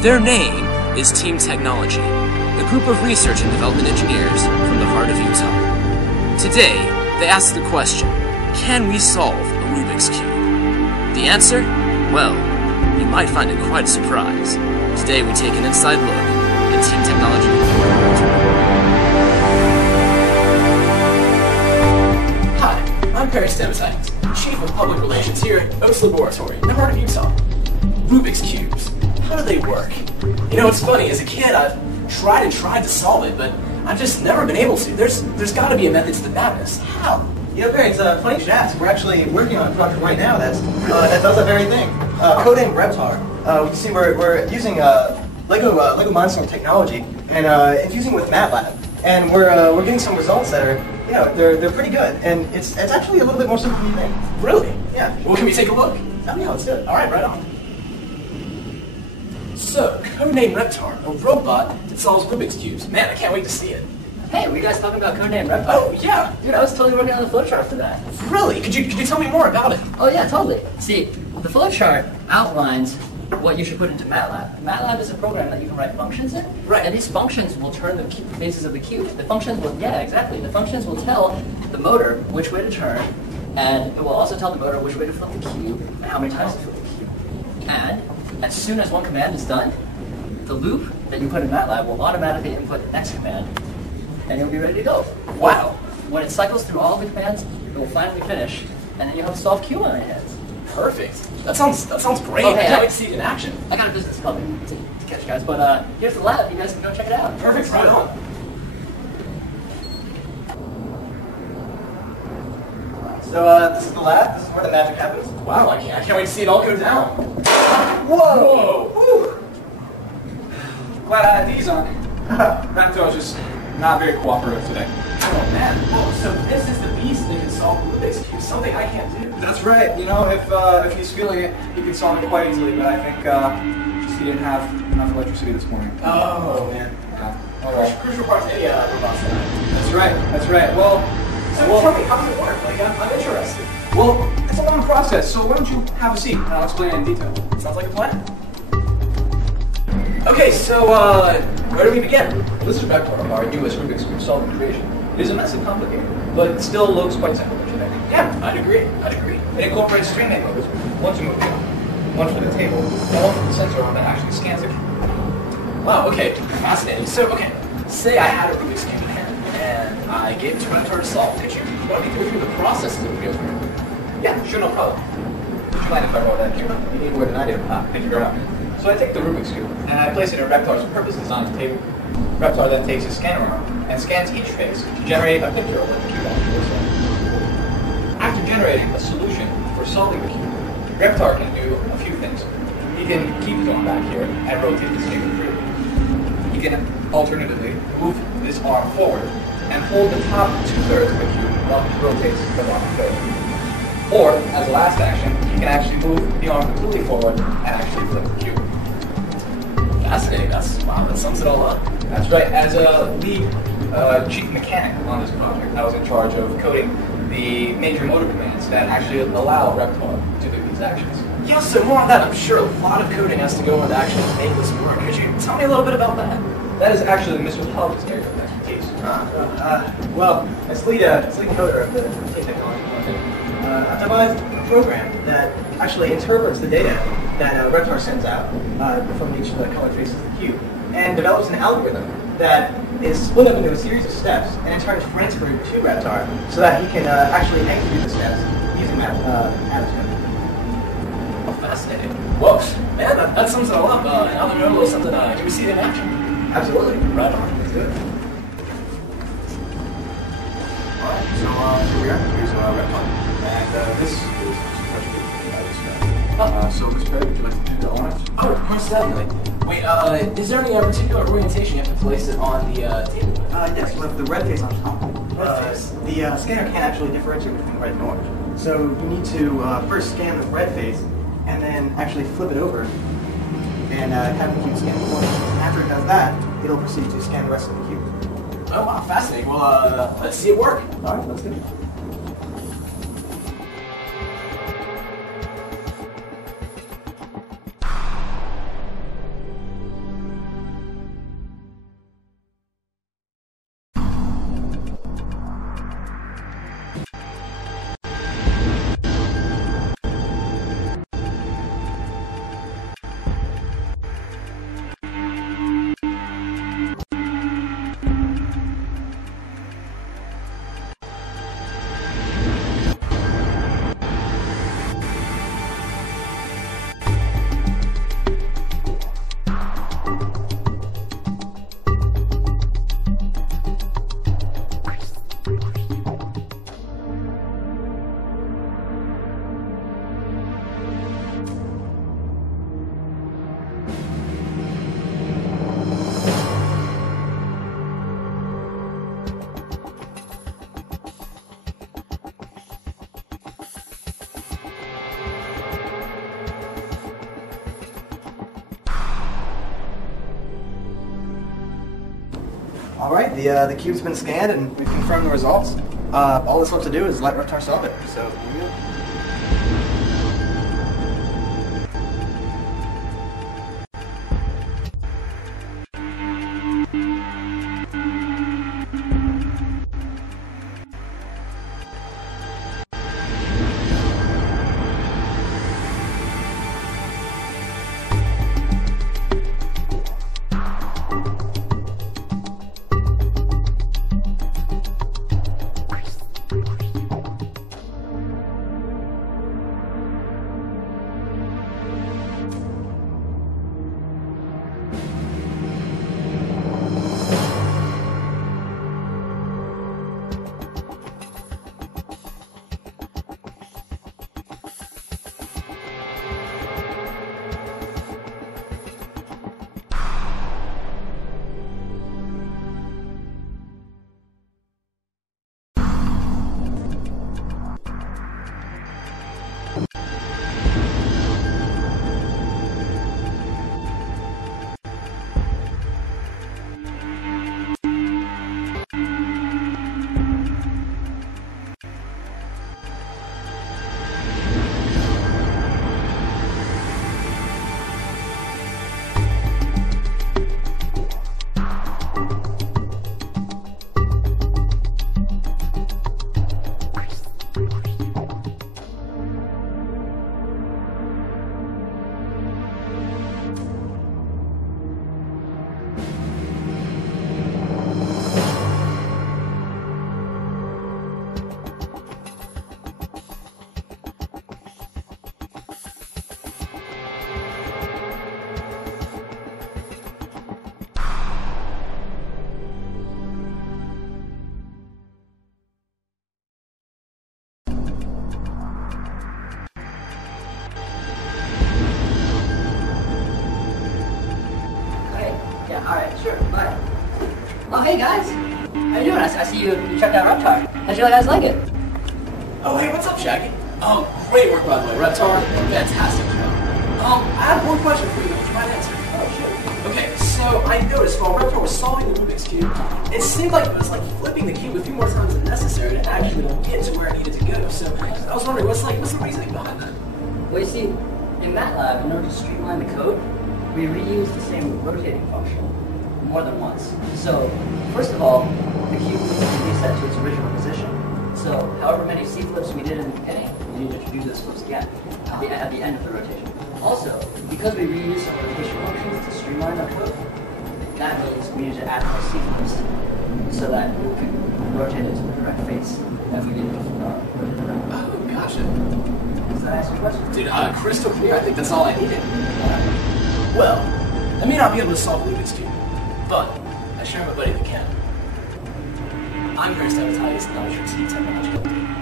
Their name is Team Technology, a group of research and development engineers from the heart of Utah. Today, they ask the question, can we solve a Rubik's Cube? The answer? Well, you might find it quite a surprise. Today we take an inside look at Team Technology. Hi, I'm Perry Stemsite, Chief of Public Relations here at Oaks Laboratory in the heart of Utah. Rubik's Cubes. How do they work? You know, it's funny, as a kid I've tried to solve it, but I've just never been able to. There's got to be a method to the madness. How? You know, Barry, it's funny you should ask. We're actually working on a project right now that does that very thing. Codenamed Reptar. You see, we're using Lego Mindstorm technology and infusing with MATLAB, and we're getting some results that are, you know, they're pretty good, and it's actually a little bit more simple than you think. Really? Yeah. Well, can we take a look? Yeah, let's do it. All right, right on. So, codename Reptar, a robot that solves Rubik's Cubes. Man, I can't wait to see it. Hey, were you guys talking about codename Reptar? Oh, yeah. Dude, I was totally working on the flowchart for that. Really? Could you tell me more about it? Oh yeah, totally. See, the flowchart outlines what you should put into MATLAB. MATLAB is a program that you can write functions in. Right. And these functions will turn the faces of the cube. The functions will, yeah, exactly. The functions will tell the motor which way to turn, and it will also tell the motor which way to flip the cube, and how many times to flip the cube. And as soon as one command is done, the loop that you put in MATLAB will automatically input the next command, and you'll be ready to go. Wow. When it cycles through all the commands, it will finally finish, and then you have a solved cube on your hands. Perfect. That sounds great. Okay, I can't wait to see it in action. I got a business club to catch you guys, but here's the lab. You guys can go check it out. Perfect. Right on. So this is the lab. This is where the magic happens. Wow, I can't wait to see it all go down. Whoa! Whoa. Glad I had these on. Reptar's just not very cooperative today. Oh man. Oh, so this is the beast that can solve Rubik's Cube. Something I can't do. That's right. You know, if he's feeling it, he could solve it quite easily. But I think just he didn't have enough electricity this morning. Oh man. Yeah. All right. Crucial parts of any robots tonight. That's right. That's right. Well, Tell me, how does it work? Like, I'm interested. well, it's a long process. So why don't you have a seat and I'll explain it in detail. Sounds like a plan. Okay, so where do we begin? Well, this is Reptar, our newest Rubik's Cube solving creation. It is immensely complicated, but it still looks quite simple, don't you think? Yeah, I'd agree. It incorporates three main motors, one to move the arm, one for the table, and one for the sensor arm that actually scans the cube. Wow, okay, fascinating. So, okay, say I had a Rubik's Cube in hand, and I gave it to Reptar to solve. Could you let me go through the processes it would go through? Yeah, sure, no problem. Would you mind if I roll that cube? You need more than I do. Thank you very much. So I take the Rubik's Cube, and I place it in Reptar's purpose-designed table. Reptar then takes his scanner arm and scans each face to generate a picture of what the cube actually looks like. After generating a solution for solving the cube, Reptar can do a few things. He can keep his arm back here and rotate this table freely. He can alternatively move this arm forward and hold the top two-thirds of the cube while he rotates the arm forward. Or, as a last action, he can actually move the arm completely forward and actually flip the cube. Fascinating. Wow, that sums it all up. That's right. As a lead chief mechanic on this project, I was in charge of coding the major motor commands that actually allow Reptar to do these actions. Yeah, so more on that. I'm sure a lot of coding has to go into actually make this work. Could you tell me a little bit about that? That is actually Mr. Hubb's area of expertise. Well, as lead coder of the Team Technology project, I've devised a program that actually interprets the data that Reptar sends out from each of the colored faces of the cube, and develops an algorithm that is split up into a series of steps, and in turn transferred to Reptar so that he can actually execute the steps using that attitude. Fascinating. Whoa, man, that sums it all up. Now that I know a little something, can we see it in action? Absolutely. Right on. Let's do it. Alright, so here we are. Here's Reptar. And this is just such a good thing I just got. So, Mr. Perry, would you like to do the elements? Oh, most definitely. Wait, is there any particular orientation you have to place it on the table? Yes, with the red face on top. Red face. The scanner can't actually differentiate between red and orange. So you need to first scan the red face, and then actually flip it over, and have the cube scan the orange. After it does that, it'll proceed to scan the rest of the cube. Oh wow, fascinating. Well, let's see it work. Alright, let's do it. All right, the cube's been scanned and we've confirmed the results. All that's left to do is let Reptar solve it. So here we go. Alright, sure, bye. Oh, hey guys! How you doing? I see you checked out Reptar. How'd you guys like it? Oh, hey, what's up, Shaggy? Great work, by the way. Reptar, fantastic job. I have one question for you. Would you mind answering? Oh, sure. Okay, so I noticed while Reptar was solving the Rubik's Cube, it seemed like it was like flipping the cube a few more times than necessary to actually get to where it needed to go. So I was wondering, what's the reasoning behind that? Well, you see, in MATLAB, in order to streamline the code, we reuse the same rotating function more than once. So, first of all, the cube needs to be reset to its original position. So, however many C flips we did in the beginning, we need to do those flips again at the end of the rotation. Also, because we reuse some rotation functions to streamline our code, that means we need to add more C flips so that we can rotate it to the correct face that we did before. Oh, gotcha. Does that answer your question? Dude, crystal clear. I think that's all I needed. Well, I may not be able to solve Rubik's Cube, but I sure have a buddy that can. I'm here to sabotage this not your team technology update.